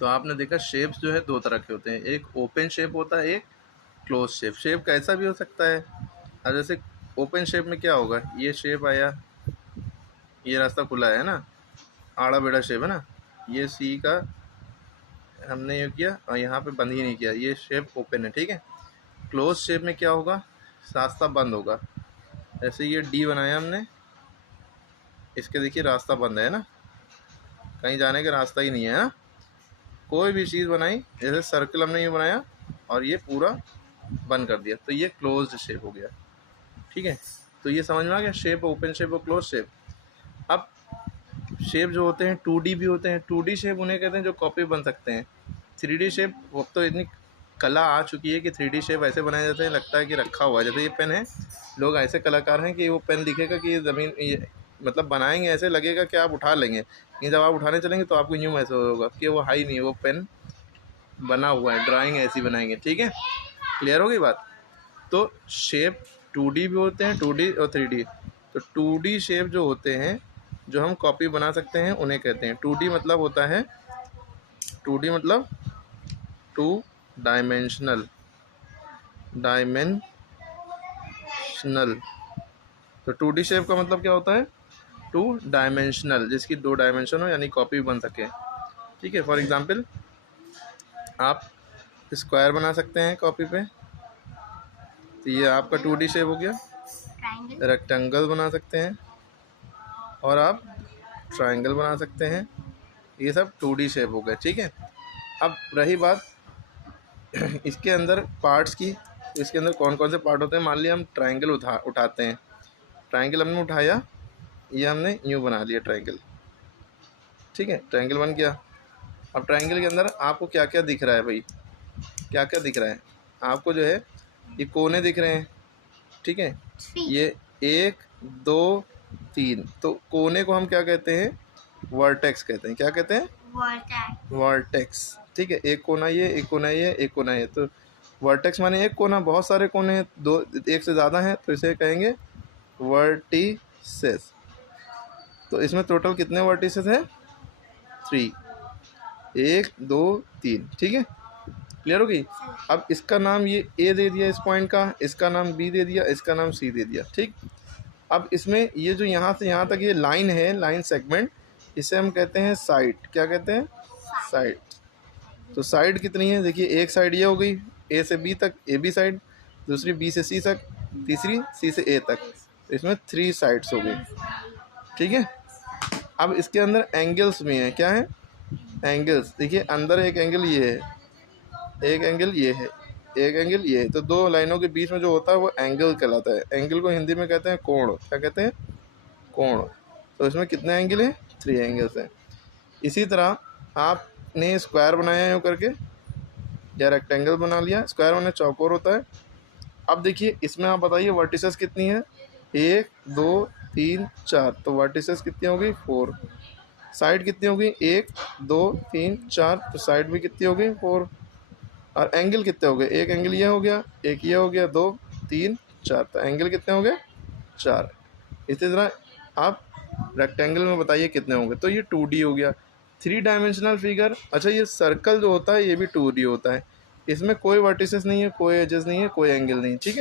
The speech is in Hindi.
तो आपने देखा शेप्स जो है दो तरह के होते हैं, एक ओपन शेप होता है, एक क्लोज शेप। शेप कैसा भी हो सकता है। अब जैसे ओपन शेप में क्या होगा, ये शेप आया, ये रास्ता खुला है ना, आड़ा बेड़ा शेप है ना, ये सी का हमने ये किया और यहाँ पे बंद ही नहीं किया, ये शेप ओपन है, ठीक है। क्लोज शेप में क्या होगा, रास्ता बंद होगा। जैसे ये डी बनाया हमने, इसके देखिए रास्ता बंद है ना, कहीं जाने का रास्ता ही नहीं है ना। कोई भी चीज़ बनाई, जैसे सर्कल हमने ये बनाया और ये पूरा बंद कर दिया, तो ये क्लोज्ड शेप हो गया, ठीक है। तो ये समझ में आ गया, शेप ओपन शेप और क्लोज शेप। अब शेप जो होते हैं 2D भी होते हैं। 2D शेप उन्हें कहते हैं जो कॉपी बन सकते हैं। 3D शेप अब तो इतनी कला आ चुकी है कि 3D शेप ऐसे बनाए जाते हैं, लगता है कि रखा हुआ है। जैसे ये पेन है, लोग ऐसे कलाकार हैं कि वो पेन दिखेगा कि ये ज़मीन, ये मतलब बनाएंगे ऐसे लगेगा कि आप उठा लेंगे, लेकिन जब आप उठाने चलेंगे तो आपको यूँ महसूस होगा कि वो हाई नहीं है, वो पेन बना हुआ है, ड्राइंग ऐसी बनाएंगे, ठीक है। क्लियर हो गई बात। तो शेप 2D भी होते हैं, 2D और 3D। तो 2D शेप जो होते हैं, जो हम कॉपी बना सकते हैं, उन्हें कहते हैं 2D। मतलब होता है 2D मतलब 2 डायमेंशनल, तो 2D शेप का मतलब क्या होता है, 2 डायमेंशनल, जिसकी 2 डायमेंशन हो, यानी कॉपी बन सके, ठीक है। फॉर एग्जांपल आप स्क्वायर बना सकते हैं कॉपी पे, तो ये आपका 2D शेप हो गया। रेक्टेंगल बना सकते हैं और आप ट्रायंगल बना सकते हैं, ये सब 2D शेप हो गए, ठीक है। अब रही बात इसके अंदर पार्ट्स की, इसके अंदर कौन कौन से पार्ट होते हैं। मान लिया हम ट्रायंगल उठाते हैं, ट्रायंगल हमने उठाया, ये हमने यूँ बना लिया ट्रायंगल, ठीक है, ट्रायंगल बन गया। अब ट्रायंगल के अंदर आपको क्या क्या दिख रहा है भाई, क्या क्या दिख रहा है आपको, जो है ये कोने दिख रहे हैं, ठीक है। ये 1 2 3, तो कोने को हम क्या कहते हैं, वर्टेक्स कहते हैं। क्या कहते हैं, वर्टेक्स, ठीक है। एक कोना ये, एक कोना ये, एक कोना ये, तो वर्टेक्स माने एक कोना। बहुत सारे कोने हैं, दो एक से ज़्यादा हैं, तो इसे कहेंगे वर्टिसेस। तो इसमें टोटल कितने वर्टिसेस हैं, 3, 1 2 3, ठीक है। क्लियर होगी। अब इसका नाम ये ए दे दिया इस पॉइंट का, इसका नाम बी दे दिया, इसका नाम सी दे दिया, ठीक। अब इसमें ये जो यहाँ से यहाँ तक ये लाइन है, लाइन सेगमेंट, इसे हम कहते हैं साइड। क्या कहते हैं, साइड। तो साइड कितनी है, देखिए एक साइड ये हो गई ए से बी तक, ए बी साइड, दूसरी बी से सी तक, तीसरी सी से ए तक, तो इसमें 3 साइड्स हो गई, ठीक है। अब इसके अंदर एंगल्स भी हैं। क्या है, एंगल्स। देखिए अंदर एक एंगल ये है, एक एंगल ये है, एक एंगल ये है, तो दो लाइनों के बीच में जो होता है वो एंगल कहलाता है। एंगल को हिंदी में कहते हैं कोण। क्या कहते हैं, कोण। तो इसमें कितने एंगल हैं, 3 एंगल्स हैं। इसी तरह आपने स्क्वायर बनाया यूँ करके, या रेक्टेंगल बना लिया। स्क्वायर माने चौकोर होता है। अब देखिए इसमें आप बताइए वर्टिसेस कितनी है, 1 2 3 4, तो वर्टिसेस कितनी होगी, 4। साइड कितनी होगी, 1 2 3 4, तो साइड भी कितनी होगी, 4। और एंगल कितने हो गए, एक एंगल ये हो गया, एक ये हो गया, 2 3 4, तो एंगल कितने हो गए, 4। इसी तरह आप रेक्टेंगल में बताइए कितने होंगे, तो ये 2D हो गया, 3 डायमेंशनल फिगर। अच्छा ये सर्कल जो होता है ये भी 2D होता है, इसमें कोई वर्टिसेस नहीं है, कोई एजेस नहीं है, कोई एंगल नहीं, ठीक है।